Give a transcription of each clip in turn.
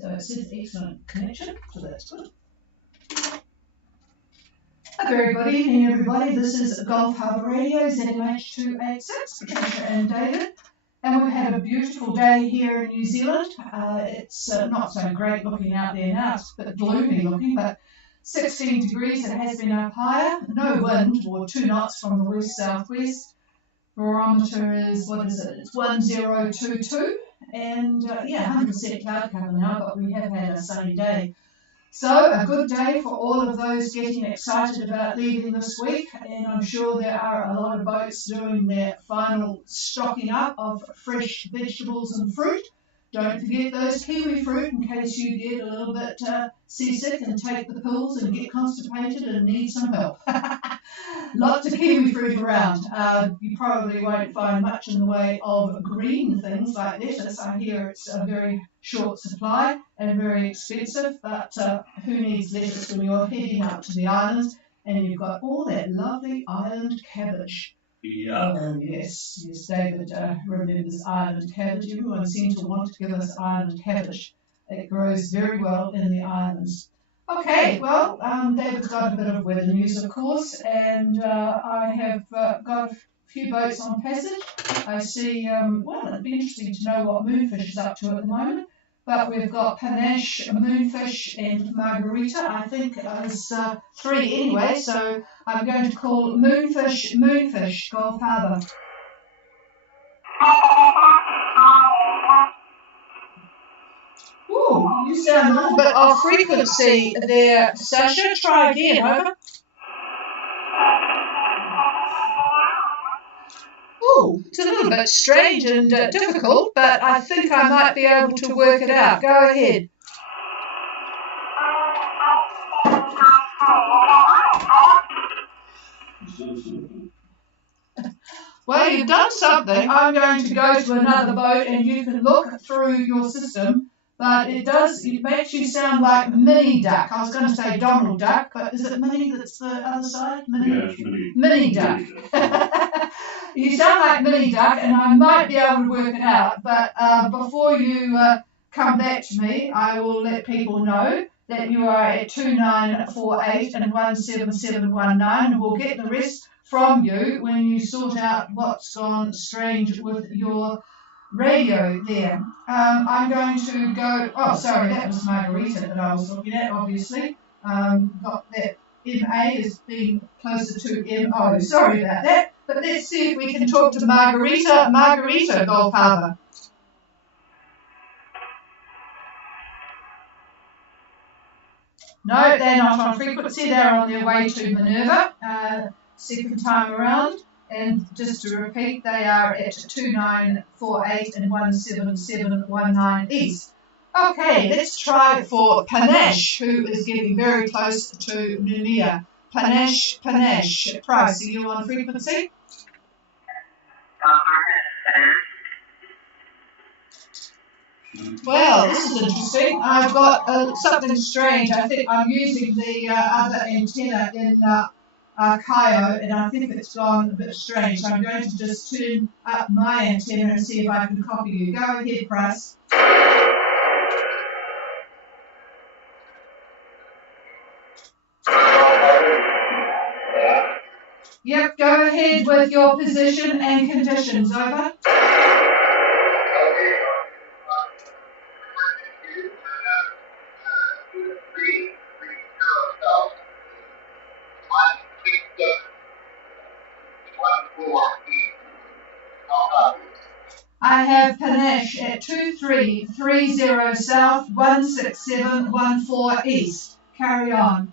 So it says excellent connection, so that's good. A very good evening, everybody. This is Gulf Harbour Radio, ZMH286, Patricia and David. And we've had a beautiful day here in New Zealand. It's not so great looking out there now. It's a bit gloomy looking, but 16 degrees. It has been up higher. No wind, or 2 knots from the west-southwest. Barometer is, what is it? It's 1022. And yeah, 100% cloud cover now, but we have had a sunny day. So a good day for all of those getting excited about leaving this week, and I'm sure there are a lot of boats doing their final stocking up of fresh vegetables and fruit. Don't forget those kiwi fruit in case you get a little bit seasick and take the pills and get constipated and need some help. Lots of kiwi fruit around. You probably won't find much in the way of green things like lettuce. I hear it's a very short supply and very expensive, but who needs lettuce when you're heading up to the islands and you've got all that lovely island cabbage? Yeah. Yes, David remembers island cabbage. Everyone seems to want to give us island cabbage. It grows very well in the islands. Okay, well, David's got a bit of weather news, of course, and I have got a few boats on passage. I see, well, it'd be interesting to know what Moonfish is up to at the moment. But we've got Panache, Moonfish, and Margarita. I think there's 3 anyway, so I'm going to call Moonfish, Gulf Harbour. Ooh, you sound a little bit off frequency there, Sasha. Try again, over. Oh, it's a little bit strange and difficult, but I think I might be able to work it out. Go ahead. Well, you've done something. I'm going to go to another boat and you can look through your system, but it makes you sound like Mini Duck. I was going to say Donald Duck, but is it Mini that's the other side? Yeah, it's Mini. Mini Duck. You sound like Mini Duck, and I might be able to work it out, but before you come back to me, I will let people know that you are at 2948 and 17719, and we'll get the rest from you when you sort out what's gone strange with your radio there. I'm going to go, oh, sorry, that was Margarita that I was looking at, obviously. Got that MA as being closer to MO. Sorry about that. But let's see if we can talk to Margarita. Margarita, Gulf Harbour. No, they're not on frequency. They're on their way to Minerva, second time around. And just to repeat, they are at 2948 and 17719 east. Okay, let's try for Panache, who is getting very close to Numia. Panache. Price, are you on frequency? Well, this is interesting. I've got something strange. I think I'm using the other antenna in Kaio, and I think it's gone a bit strange. So I'm going to just turn up my antenna and see if I can copy you. Go ahead, Price. Yep, go ahead with your position and conditions. Over. I have Panache at 2330 south, 16714 east. Carry on.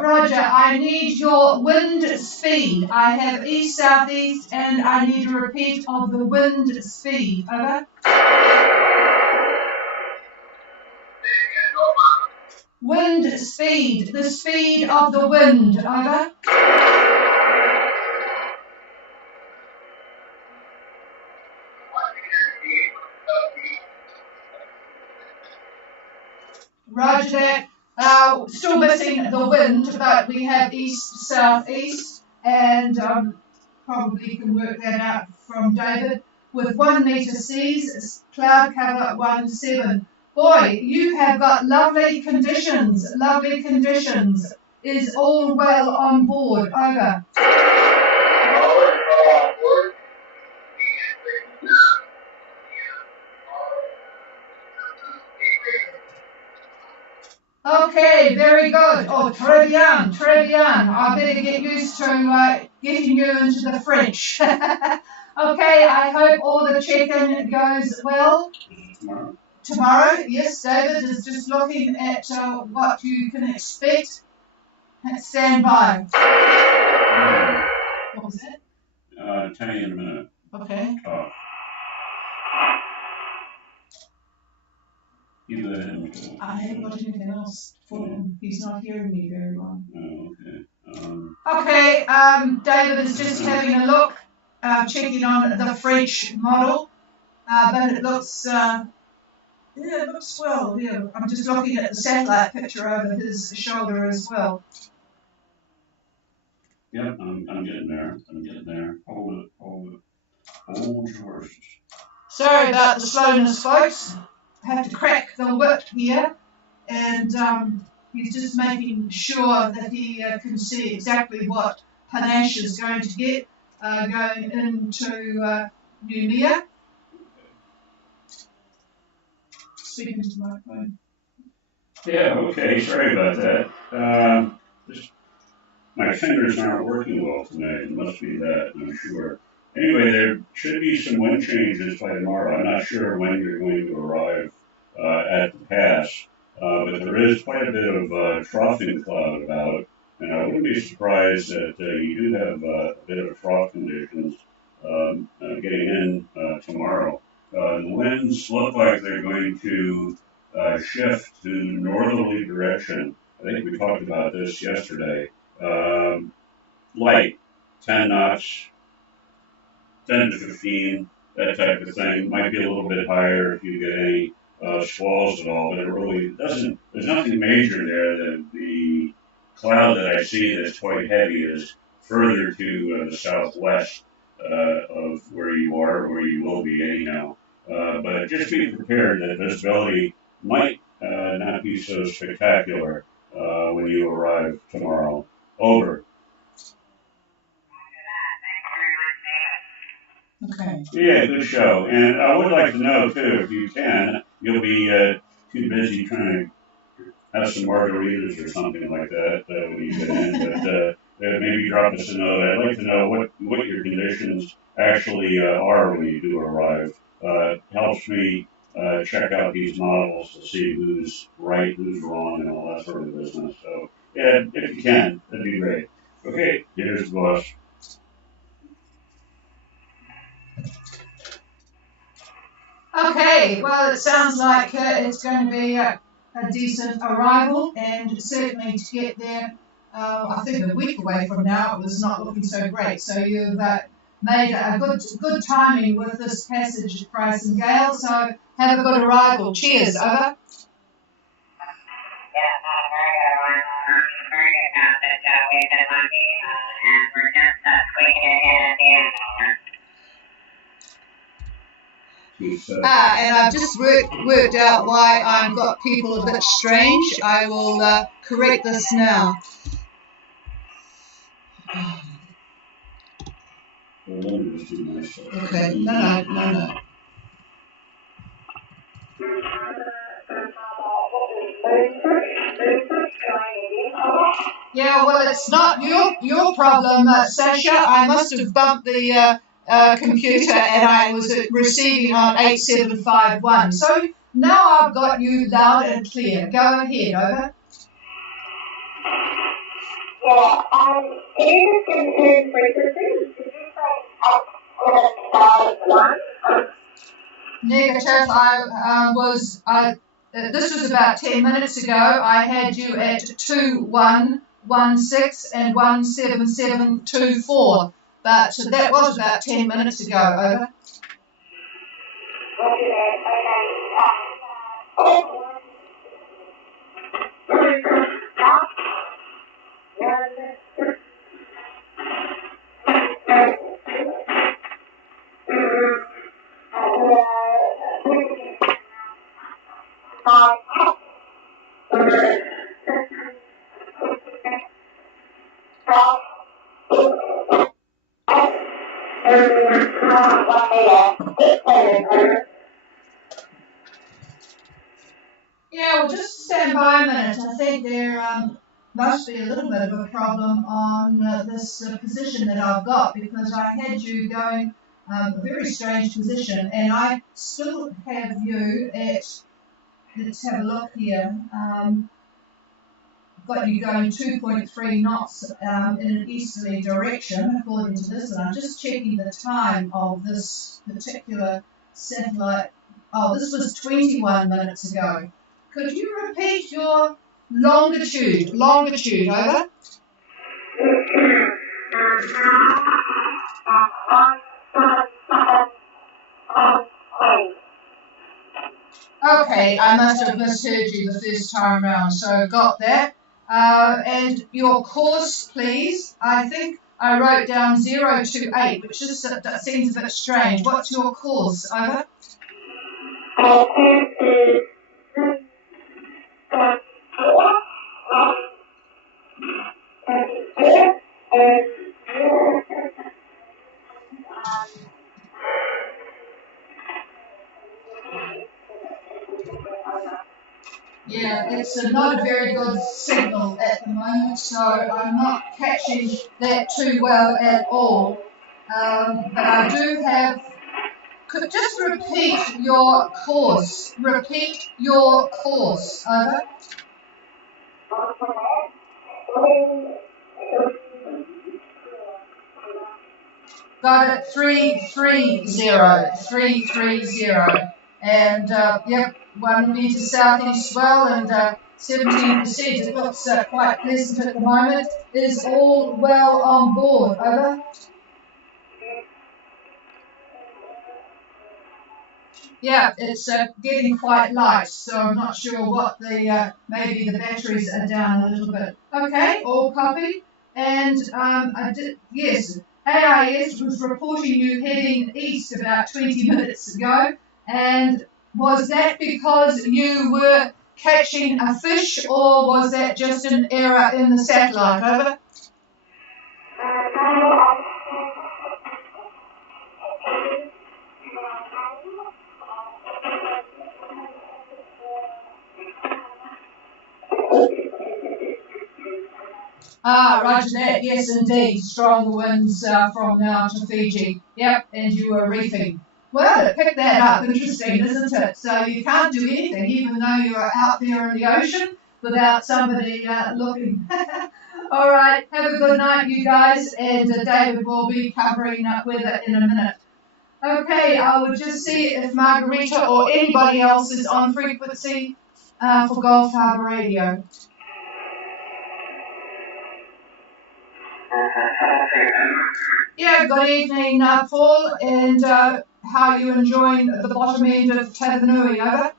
Roger, I need your wind speed. I have east-southeast and I need a repeat of the wind speed. Over. Wind speed, the speed of the wind, over. Roger that. Still missing the wind, but we have east, south, east, and probably can work that out from David. With 1 metre seas, cloud cover 17. Boy, you have got lovely conditions, lovely conditions. Is all well on board? Over. Okay, very good. Oh, très bien, très bien. I better get used to getting you into the French. Okay, I hope all the check-in goes well. Tomorrow, yes, David is just looking at what you can expect. Stand by. What was that? 10 in a minute. Okay. Oh. You go ahead. I haven't got anything else for him. He's not hearing me very well. Oh, okay. Okay, David is just having a look, checking on the French model, but it looks, it looks well. Yeah, I'm just looking at the satellite picture over his shoulder as well. Yep, I'm getting there. Hold it. Hold your horses. Sorry about the slowness, folks. I have to crack the whip here, and he's just making sure that he can see exactly what Panache is going to get going into Numia. Speaking to the microphone. Yeah, okay, sorry about that. My fingers aren't working well tonight. It must be that, I'm sure. Anyway, there should be some wind changes by tomorrow. I'm not sure when you're going to arrive at the pass, but there is quite a bit of troughing cloud about, and I wouldn't be surprised that you do have a bit of trough conditions getting in tomorrow. The winds look like they're going to shift to northerly direction. I think we talked about this yesterday. Light, 10 knots, 10 to 15, that type of thing. Might be a little bit higher if you get any squalls at all, but it really doesn't, there's nothing major there. The cloud that I see that's quite heavy is further to the southwest of where you are, or where you will be anyhow. But just be prepared that visibility might not be so spectacular when you arrive tomorrow. Over. Okay. Yeah, good show. And I would like to know, too, if you can, you'll be too busy trying to have some margaritas or something like that when you get in, but maybe drop us a note. I'd like to know what your conditions actually are when you do arrive. Helps me check out these models to see who's right, who's wrong, and all that sort of business. So, yeah, if you can, that'd be great. Okay, here's the boss. Okay, well, it sounds like it's going to be a decent arrival, and certainly to get there, I think a week away from now, it was not looking so great. So you've made a good timing with this passage, Price and Gale, so have a good arrival. Cheers, over. And I've just worked out why I've got people a bit strange. I will correct this now. Okay, no. Yeah, well, it's not your problem, Sasha. I must have bumped the computer and I was receiving on 8751. So now I've got you loud and clear. Go ahead, over. Yeah, can you just confirm frequency? Did you say up 1? Negative. this was about 10 minutes ago. I had you at 2116 and 17724, but that was about 10 minutes ago. Over. Yeah, well, just stand by a minute. I think there must be a little bit of a problem on this position that I've got, because I had you going a very strange position, and I still have you at, let's have a look here, got you going 2.3 knots in an easterly direction, according to this, and I'm just checking the time of this particular satellite. Oh, this was 21 minutes ago. Could you repeat your longitude? Longitude, over. Okay, I must have misheard you the first time round, so got that. And your course, please. I think I wrote down 028, which just seems a bit strange. What's your course, over? Yeah, it's not a very good signal at the moment, so I'm not catching that too well at all. But I do have... Could just repeat your course. Repeat your course. Over. Got it. 330. And yep, 1 metre southeast swell and 17%. It looks quite pleasant at the moment. Is all well on board? Over. Yeah, it's getting quite light, so I'm not sure what the, maybe the batteries are down a little bit. Okay, all copy. And yes, AIS was reporting you heading east about 20 minutes ago. And was that because you were catching a fish, or was that just an error in the satellite? Over. Ah, roger that. Yes, indeed. Strong winds from now to Fiji. Yep, and you were reefing. Well, it picked that up. Interesting, isn't it? So you can't do anything, even though you're out there in the ocean, without somebody looking. All right, have a good night, you guys, and David will be covering up weather in a minute. Okay, I will just see if Margarita or anybody else is on frequency for Gulf Harbour Radio. Yeah, good evening, Paul, and how are you enjoying the bottom end of Tavanui, over?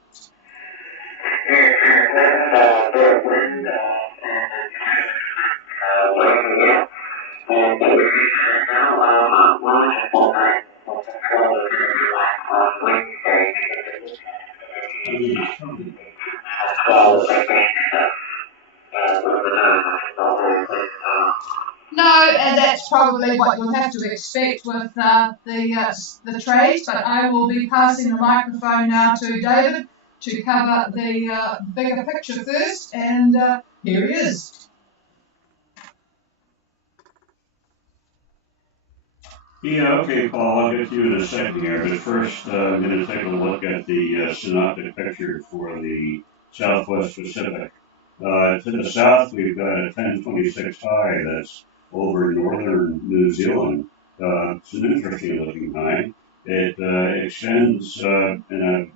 No, and that's probably what you'll have to expect with the trades, but I will be passing the microphone now to David to cover the bigger picture first, and here he is. Yeah, okay, Paul, I'll get to you in a second here, but first I'm going to take a look at the synoptic picture for the Southwest Pacific. To the south, we've got a 1026 high that's over northern New Zealand. It's an interesting looking high. It extends in a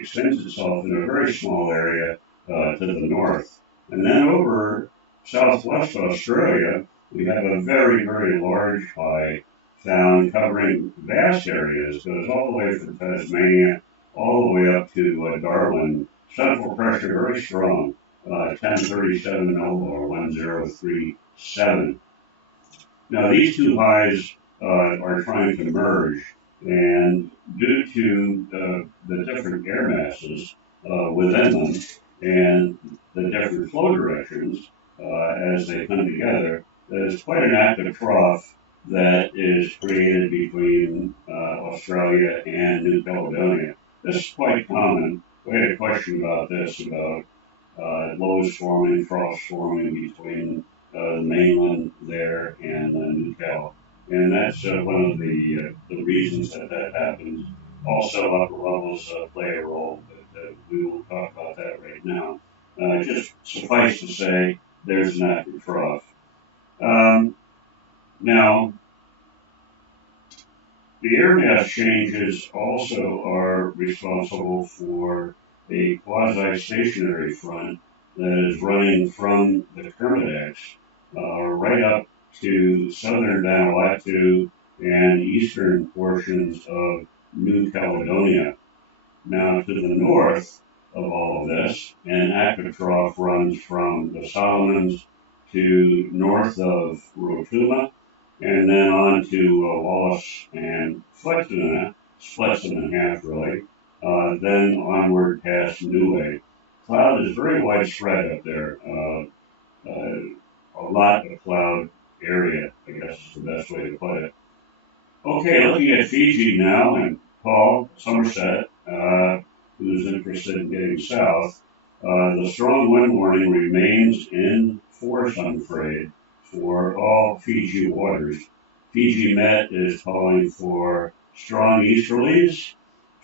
extends itself in a very small area to the north. And then over southwest Australia, we have a very, very large high found covering vast areas. Goes all the way from Tasmania all the way up to Darwin. Central pressure very strong, 1037 nova or 1037. Now these two highs are trying to merge, and due to the different air masses within them and the different flow directions as they come together, there's quite an active trough that is created between Australia and New Caledonia. This is quite common. We had a question about this, about lows forming, troughs forming between the mainland there and New Cal. And that's one of the reasons that happens. Also, upper levels play a role, but we won't talk about that right now. Just suffice to say, there's an active trough. Now, the air mass changes also are responsible for a quasi-stationary front that is running from the Kermadec right up to southern Vanuatu and eastern portions of New Caledonia. Now, to the north of all of this, an active trough runs from the Solomons to north of Rotuma, and then on to Wallace and Flexen in half really, then onward past Niue. Cloud is very widespread up there. A lot of cloud area, I guess is the best way to put it. Okay, looking at Fiji now, and Paul Somerset, who's interested in getting south, the strong wind warning remains in force, I'm afraid, for all Fiji waters. Fiji Met is calling for strong easterlies,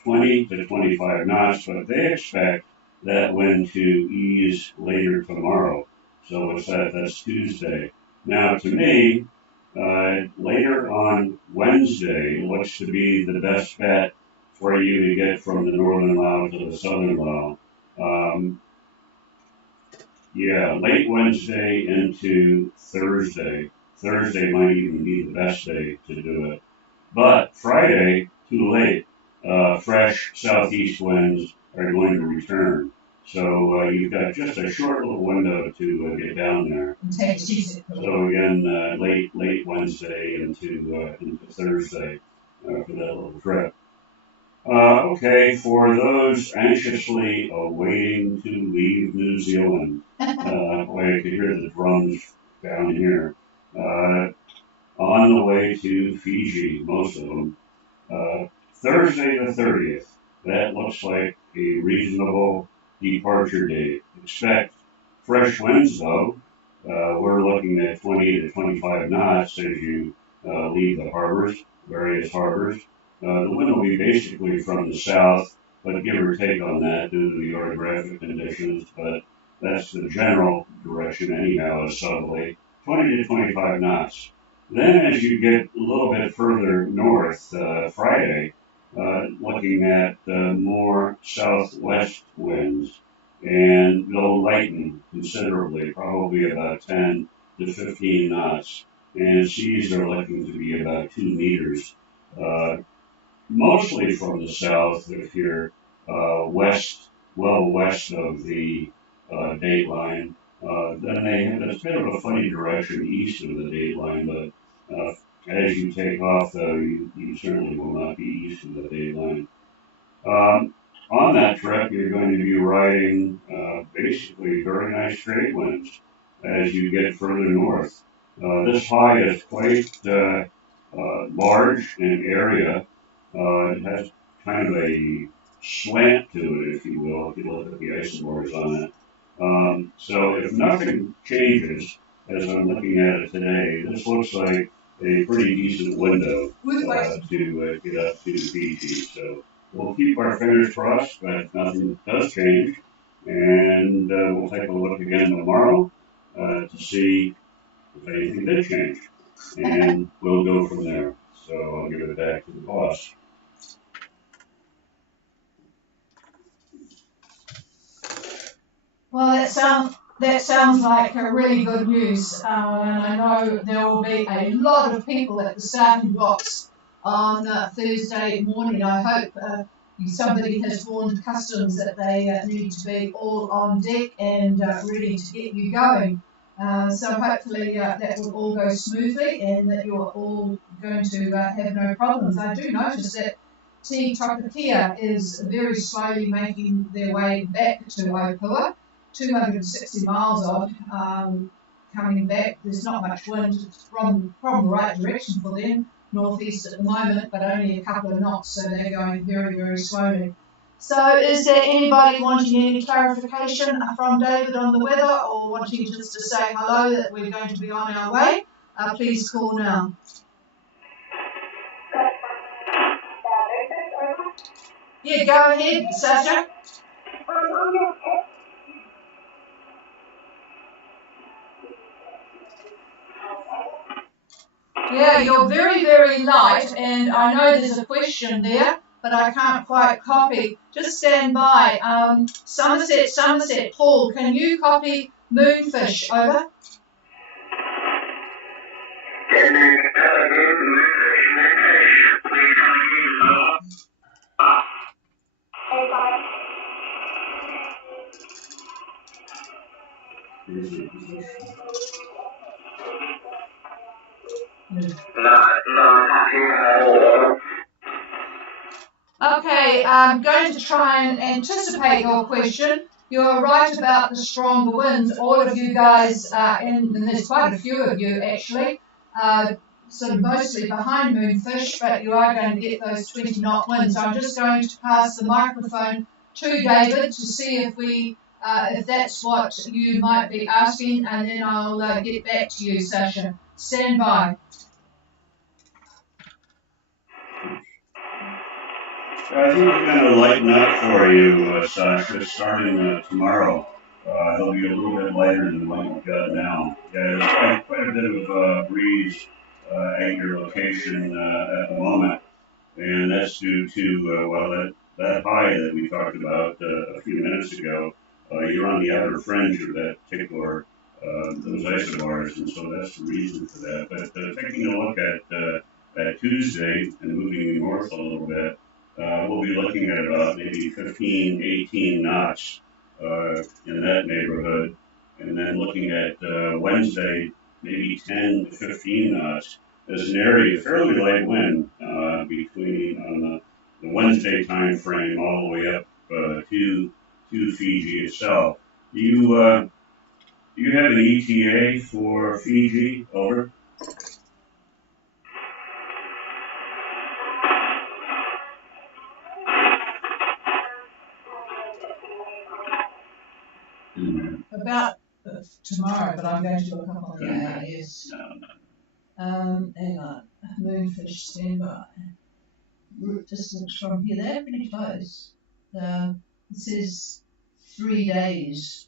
20 to 25 knots, but they expect that wind to ease later tomorrow. So what's that? That's Tuesday. Now, to me, later on Wednesday looks to be the best bet for you to get from the northern Lao to the southern Lao. Late Wednesday into Thursday. Thursday might even be the best day to do it. But Friday, too late. Fresh southeast winds are going to return. So you've got just a short little window to get down there. So again, late Wednesday into Thursday for that little trip. Okay, for those anxiously awaiting to leave New Zealand, boy, I could hear the drums down here. On the way to Fiji, most of them. Thursday the 30th, that looks like a reasonable departure date. Expect fresh winds, though. We're looking at 20 to 25 knots as you leave the harbors, various harbors. The wind will be basically from the south, but give or take on that due to the orographic conditions, but that's the general direction anyhow, is southerly, 20 to 25 knots. Then as you get a little bit further north, Friday, looking at more southwest winds, and they'll lighten considerably, probably about 10 to 15 knots, and seas are looking to be about 2 meters. Mostly from the south, if you're west of the dateline. Then they have a bit of a funny direction east of the dateline, but as you take off, though, you certainly will not be east of the dateline. On that trip, you're going to be riding basically very nice trade winds as you get further north. This high is quite large in area. It has kind of a slant to it, if you will, if you look at the isobars on it. So if nothing changes, as I'm looking at it today, this looks like a pretty decent window to get up to Fiji. So we'll keep our fingers crossed, but nothing does change. And we'll take a look again tomorrow to see if anything did change. And we'll go from there. So I'll give it back to the boss. Well, that sounds like really good news, and I know there will be a lot of people at the starting blocks on Thursday morning. I hope somebody has warned customs that they need to be all on deck and ready to get you going. So hopefully that will all go smoothly and that you're all going to have no problems. I do notice that Te Topakia is very slowly making their way back to Opua, 260 miles odd, coming back. There's not much wind from the right direction for them, northeast at the moment, but only a couple of knots, so they're going very, very slowly. So is there anybody wanting any clarification from David on the weather, or wanting just to say hello that we're going to be on our way? Please call now. Yeah, go ahead, Sasha. Yeah, you're very, very light, and I know there's a question there, but I can't quite copy. Just stand by. Somerset, Paul, can you copy moonfish? Over. Okay, I'm going to try and anticipate your question. You're right about the stronger winds. All of you guys, and there's quite a few of you actually, sort of mostly behind moonfish, but you are going to get those 20 knot winds. So I'm just going to pass the microphone to David to see if that's what you might be asking, and then I'll get back to you, Sasha. Stand by. I think we're going to lighten up for you, Sasha, starting tomorrow. It'll be a little bit lighter than what you've got now. Yeah, there's quite a bit of breeze at your location at the moment, and that's due to, that high that we talked about a few minutes ago. You're on the outer fringe of that particular, those isobars, and so that's the reason for that. But taking a look at Tuesday and moving north a little bit, we'll be looking at about maybe 15, 18 knots in that neighborhood. And then looking at Wednesday, maybe 10 to 15 knots. There's an area, fairly light wind between on the Wednesday time frame all the way up to Fiji itself. Do you have an ETA for Fiji? Over. About tomorrow, but I'm going to look up on the AIS. Hang on, moonfish standby. Route distance from here, they're pretty close. It says 3 days,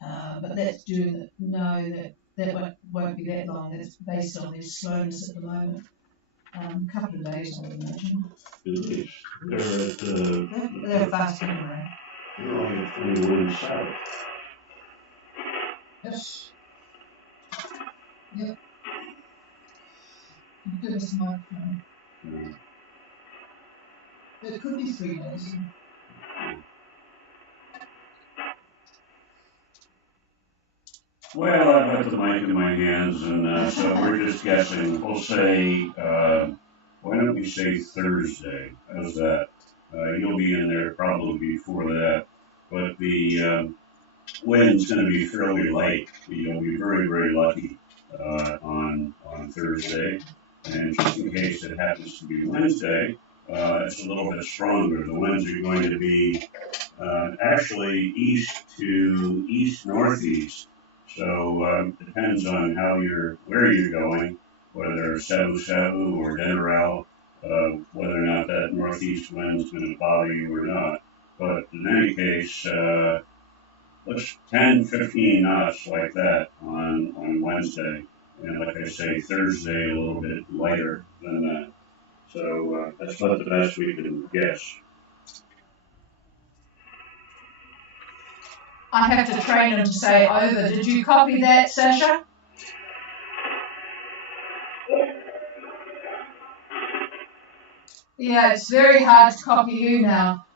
but that's due. No, that won't be that long. That's based on their slowness at the moment. Couple of days, I would imagine. They're fast anyway. They're only at 21 south. Yes. Yep. Give us a microphone. It could be 3 days. Well, I've got the mic in my hands, and so we're just guessing. We'll say, why don't we say Thursday? How's that? You'll be in there probably before that, but the wind's going to be fairly light. You'll be very, very lucky on Thursday, and just in case it happens to be Wednesday, it's a little bit stronger. The winds are going to be actually east to east-northeast. So it depends on where you're going, whether Savu or Denarau, whether or not that northeast wind is going to bother you or not. But in any case, looks 10, 15 knots like that on Wednesday. And like I say, Thursday a little bit lighter than that. So that's about the best we can guess. I have to train him to say over. Did you copy that, Sasha? Yeah, it's very hard to copy you now.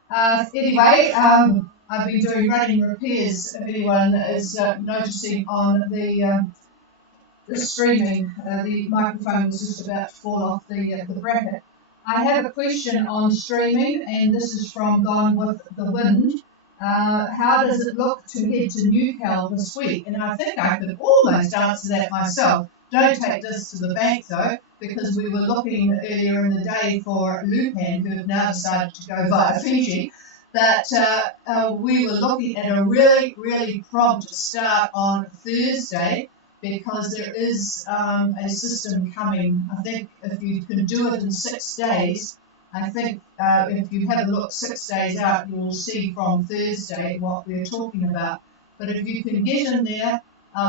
Anyway, I've been doing running repairs. If anyone is noticing on the streaming, the microphone was just about to fall off the bracket. I have a question on streaming, and this is from Gone with the Wind. How does it look to head to Newcastle this week? And I think I could almost answer that myself. Don't take this to the bank though, because we were looking earlier in the day for Lupan, who have now decided to go via Fiji. That we were looking at a really, really prompt start on Thursday, because there is a system coming. I think if you can do it in 6 days, I think if you have a look 6 days out, you will see from Thursday what we're talking about. But if you can get in there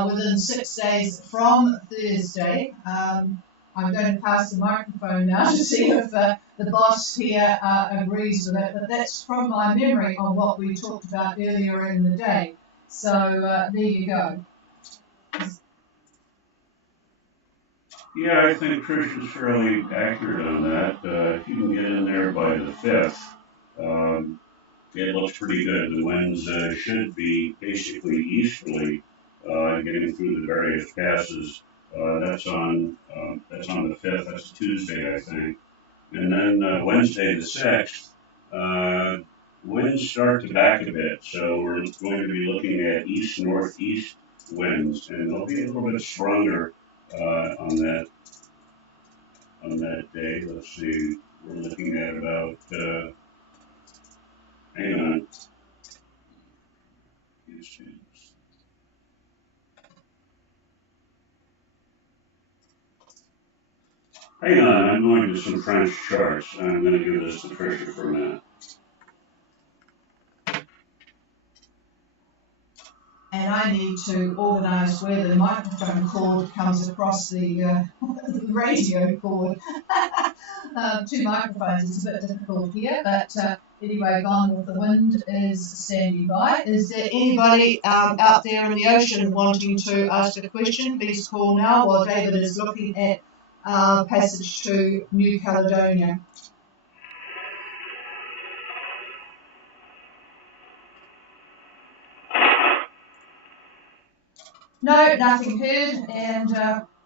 within 6 days from Thursday, I'm going to pass the microphone now to see if the boss here agrees with it. But that's from my memory on what we talked about earlier in the day. So there you go. Yeah, I think Trish is fairly accurate on that. If you can get in there by the 5th, it looks pretty good. The winds should be basically easterly, getting through the various passes. That's on the 5th. That's Tuesday, I think. And then Wednesday, the 6th, winds start to back a bit. So we're going to be looking at east-northeast winds, and they'll be a little bit stronger on that day. Let's see, we're looking at about, hang on. Hang on, I'm going to some French charts. I'm going to give this to Tricia for a minute. And I need to organise where the microphone cord comes across the radio cord. 2 microphones, it's a bit difficult here, but anyway, Gone with the Wind is standing by. Is there anybody out there in the ocean wanting to ask a question? Please call now while David is looking at passage to New Caledonia. No, nothing heard, and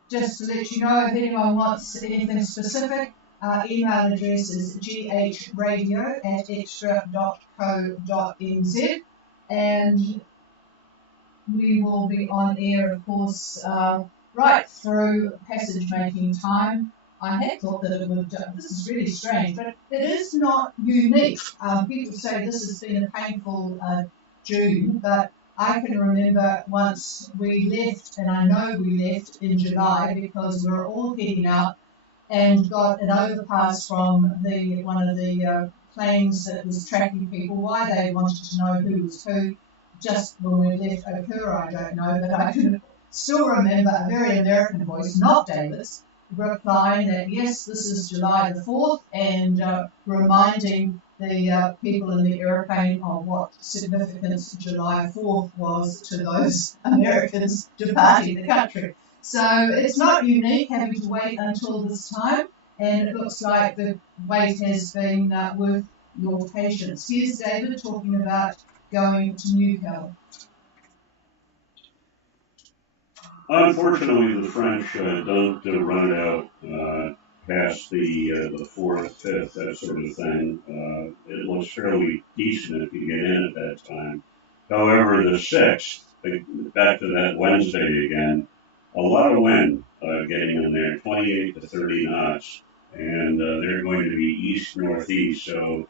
just to let you know, if anyone wants anything specific, our email address is ghradio@extra.co.nz, and we will be on air, of course, right through passage making time. I had thought that it would, this is really strange, but it is not unique. People say this has been a painful June, but I can remember once we left, and I know we left in July because we were all heading out and got an overpass from one of the planes that was tracking people. Why they wanted to know who was who, just when we left Okura, I don't know, but I can still remember a very American voice, not David's, replying that yes, this is July the 4th, and reminding the people in the airplane of what significance July 4th was to those Americans departing the country. So it's not unique having to wait until this time, and it looks like the wait has been worth your patience. Here's David talking about going to Newcastle. Unfortunately, the French don't run it out past the 4th, 5th, that sort of thing. It looks fairly decent if you get in at that time. However, the 6th, back to that Wednesday again, a lot of wind getting in there, 28 to 30 knots, and they're going to be east-northeast. So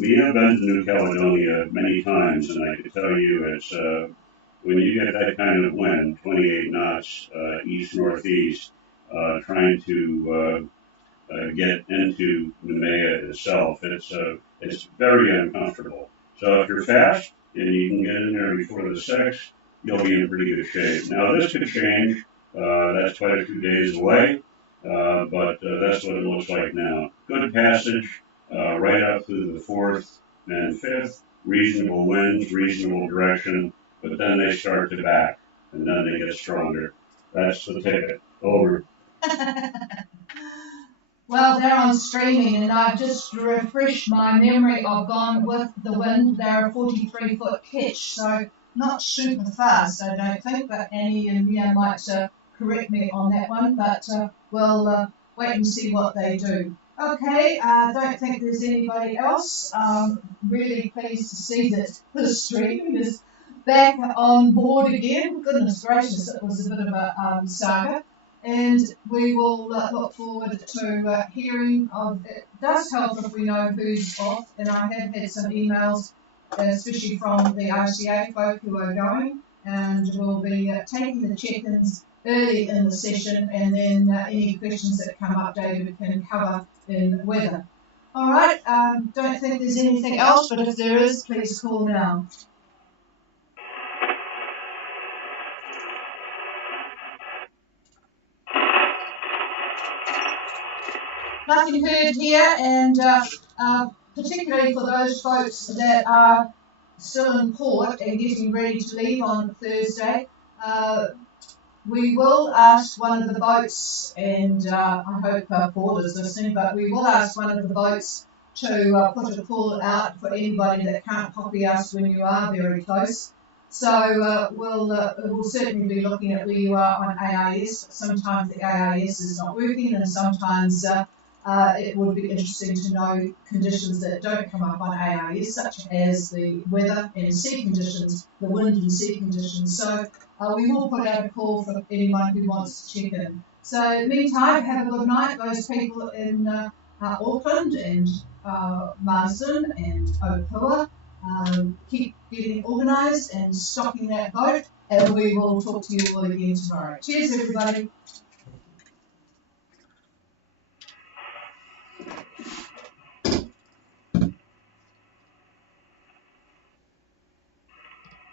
we have been to New Caledonia many times, and I can tell you it's when you get that kind of wind, 28 knots east-northeast, trying to get into Nemea itself, it's very uncomfortable. So if you're fast and you can get in there before the 6th, you'll be in pretty good shape. Now this could change. That's quite a few days away, but that's what it looks like now. Good passage right up through the 4th and 5th, reasonable winds, reasonable direction, but then they start to back, and then they get stronger. That's the ticket. Over. Well, they're on streaming, and I've just refreshed my memory. I've gone with the wind. They're a 43-foot pitch, so not super fast, I don't think, but Annie and Mia might correct me on that one, but we'll wait and see what they do. Okay, I don't think there's anybody else. Really pleased to see that the streaming is back on board again. Goodness gracious, it was a bit of a saga. And we will look forward to hearing of it. Does help if we know who's off, and I have had some emails, especially from the RCA folk who are going, and we'll be taking the check-ins early in the session, and then any questions that come up, David can cover in weather. All right, don't think there's anything else, but if there is, please call now. Nothing heard here, and particularly for those folks that are still in port and getting ready to leave on Thursday, we will ask one of the boats, and I hope Paul is listening, but we will ask one of the boats to put a call out for anybody that can't copy us when you are very close. So we'll certainly be looking at where you are on AIS. Sometimes the AIS is not working, and sometimes it would be interesting to know conditions that don't come up on AIS, such as the weather and sea conditions, the wind and sea conditions. So we will put out a call for anyone who wants to check in. So meantime, have a good night, those people in Auckland and Marsden and Opua. Keep getting organised and stocking that boat, and we will talk to you all again tomorrow. Cheers, everybody.